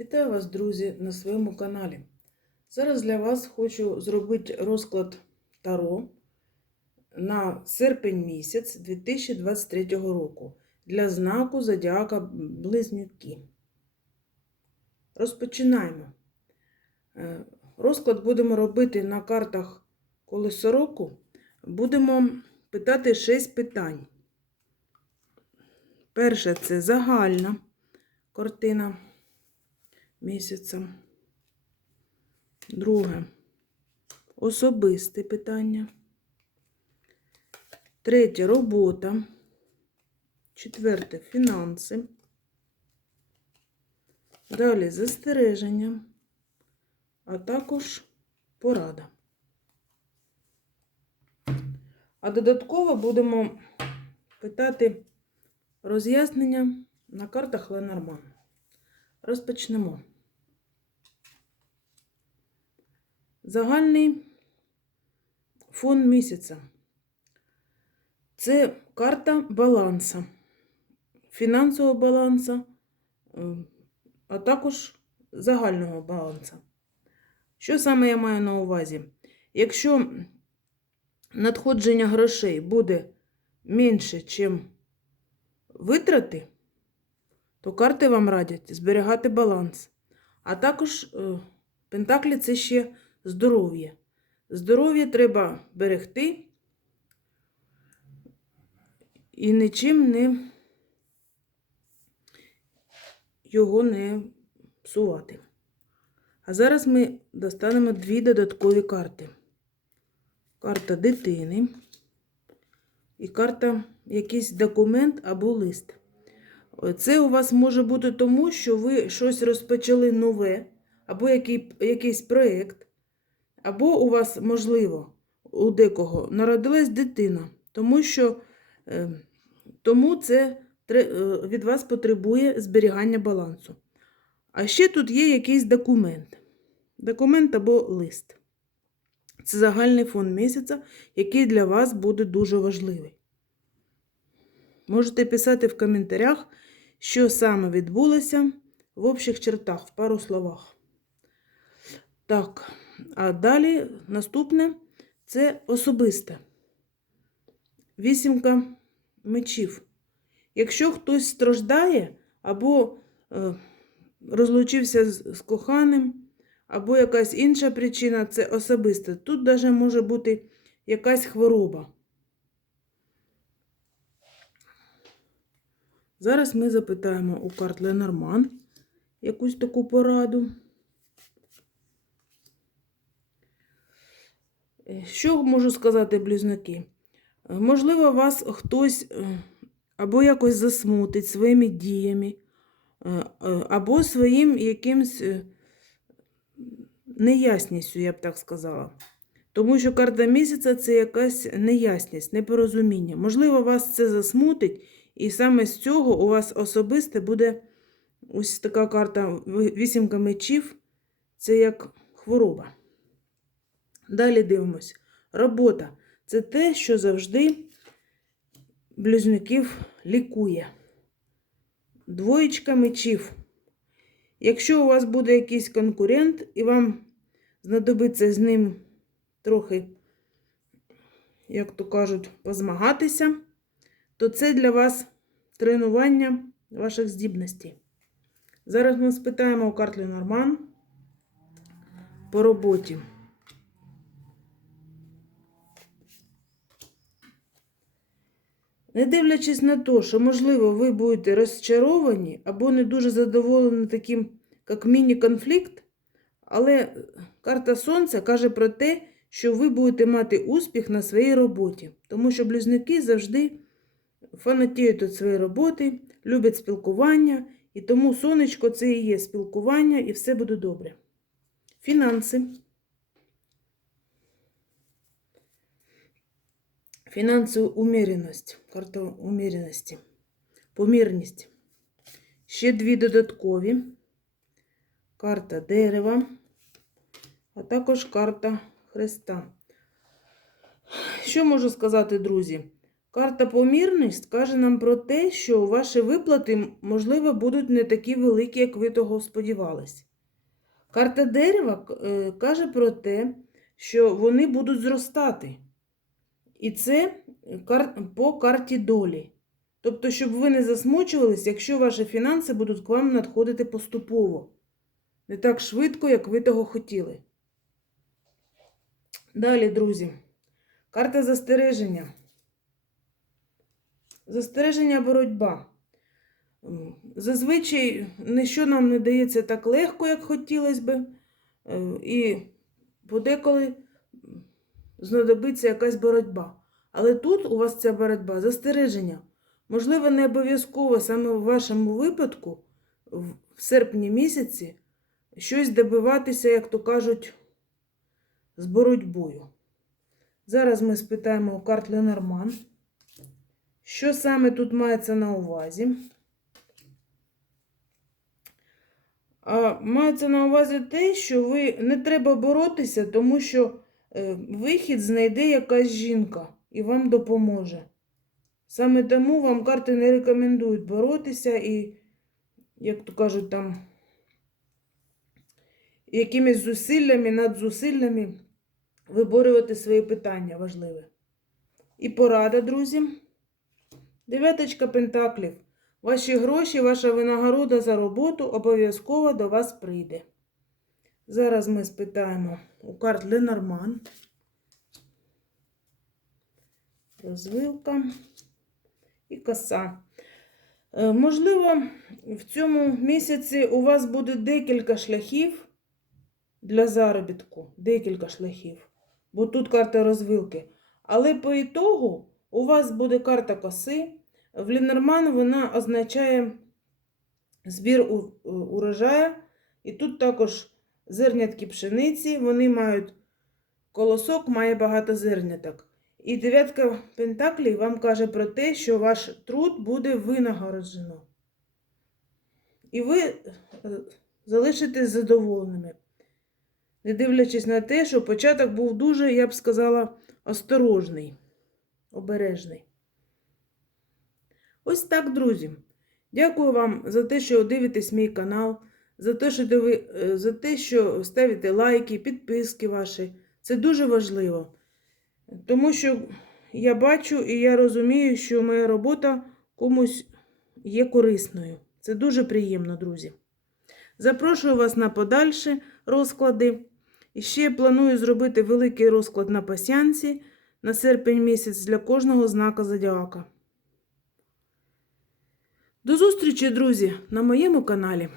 Вітаю вас, друзі, на своєму каналі. Зараз для вас хочу зробити розклад Таро на серпень місяць 2023 року для знаку Зодіака Близнюки. Розпочинаємо. Е, Розклад будемо робити на картах колесо року. Будемо питати 6 питань. Перше це загальна картина місяця. Друге особисте питання. Третє робота. Четверте фінанси. Далі застереження, а також порада. А додатково будемо питати роз'яснення на картах Ленорман. Розпочнемо. Загальний фон місяця. Це карта баланса, фінансового балансу, е, а також загального балансу. Що саме я маю на увазі? Якщо надходження грошей буде менше, ніж витрати, то карти вам радять зберігати баланс. А також е, Пентаклі це ще здоров'я. Здоров'я треба берегти і нічим не його не псувати. А зараз ми достанемо дві додаткові карти. Карта дитини і карта якийсь документ або лист. Це у вас може бути тому, що ви щось розпочали нове, або який, якийсь проєкт, або у вас, можливо, у декого народилась дитина, тому що е, тому це е, від вас потребує зберігання балансу. А ще тут є якийсь документ. Документ або лист. Це загальний фон місяця, який для вас буде дуже важливий. Можете писати в коментарях, що саме відбулося в общих чертах, в пару словах. Так, а далі наступне це особисте. Вісімка мечів. Якщо хтось страждає або е, розлучився з, коханим, або якась інша причина, це особисте. Тут навіть може бути якась хвороба. Зараз ми запитаємо у карт Ленорман якусь таку пораду. Що можу сказати, близнюки? Е, Можливо, вас хтось е, або якось засмутить своїми діями, е, або своїм якимсь неясністю, я б так сказала. Тому що карта місяця це якась неясність, непорозуміння. Можливо, вас це засмутить, і саме з цього у вас особисте буде ось така карта вісімка мечів. Це як хвороба. Далі дивимось. Робота це те, що завжди близнюків лікує. Двоєчка мечів. Якщо у вас буде якийсь конкурент, і вам знадобиться з ним трохи, як то кажуть, позмагатися, то це для вас тренування ваших здібностей. Зараз ми спитаємо у карт Ленорман по роботі. Не дивлячись на те, що, можливо, ви будете розчаровані або не дуже задоволені таким, як міні-конфлікт, але карта Сонця каже про те, що ви будете мати успіх на своїй роботі, тому що близнюки завжди фанатіють від своєї роботи, люблять спілкування, і тому сонечко це і є спілкування, і все буде добре. Фінанси. Фінансова уміреність, карта уміреності, помірність. Ще дві додаткові. Карта дерева, а також карта Христа. Що можу сказати, друзі? Карта помірність каже нам про те, що ваші виплати, можливо, будуть не такі великі, як ви того сподівались. Карта дерева е, каже про те, що вони будуть зростати. І це по карті долі. Тобто, щоб ви не засмучувались, якщо ваші фінанси будуть к вам надходити поступово. Не так швидко, як ви того хотіли. Далі, друзі. Карта застереження. Застереження боротьба. Зазвичай ніщо нам не дається так легко, як хотілося би. Е, І подеколи знадобиться якась боротьба. Але тут у вас ця боротьба застереження. Можливо, не обов'язково саме в вашому випадку, в серпні місяці, щось добиватися, як то кажуть, з боротьбою. Зараз ми спитаємо у карт Ленорман, що саме тут мається на увазі. А мається на увазі те, що ви не треба боротися, тому що вихід знайде якась жінка і вам допоможе. Саме тому вам карти не рекомендують боротися і, як то кажуть, там якимись зусиллями, надзусиллями виборювати свої питання важливі. І порада, друзі. Дев'яточка пентаклів. Ваші гроші, ваша винагорода за роботу обов'язково до вас прийде. Зараз ми спитаємо у карт Ленорман. Розвилка і коса. Е, Можливо, в цьому місяці у вас буде декілька шляхів для заробітку. Декілька шляхів. Бо тут карта розвилки. Але по ітогу у вас буде карта коси. В Лінерман вона означає збір у- у- урожаю. І тут також зернятки пшениці. Вони мають колосок, має багато зерняток. І дев'ятка пентаклів вам каже про те, що ваш труд буде винагороджено. І ви е, залишитесь задоволеними. Не дивлячись на те, що початок був дуже, я б сказала, осторожний, обережний. Ось так, друзі. Дякую вам за те, що дивитесь мій канал, за те, що, диви... е, за те, що ставите лайки, підписки ваші. Це дуже важливо. Тому що я бачу і я розумію, що моя робота комусь є корисною. Це дуже приємно, друзі. Запрошую вас на подальші розклади. І ще планую зробити великий розклад на пасянці на серпень місяць для кожного знака зодіака. До зустрічі, друзі, на моєму каналі.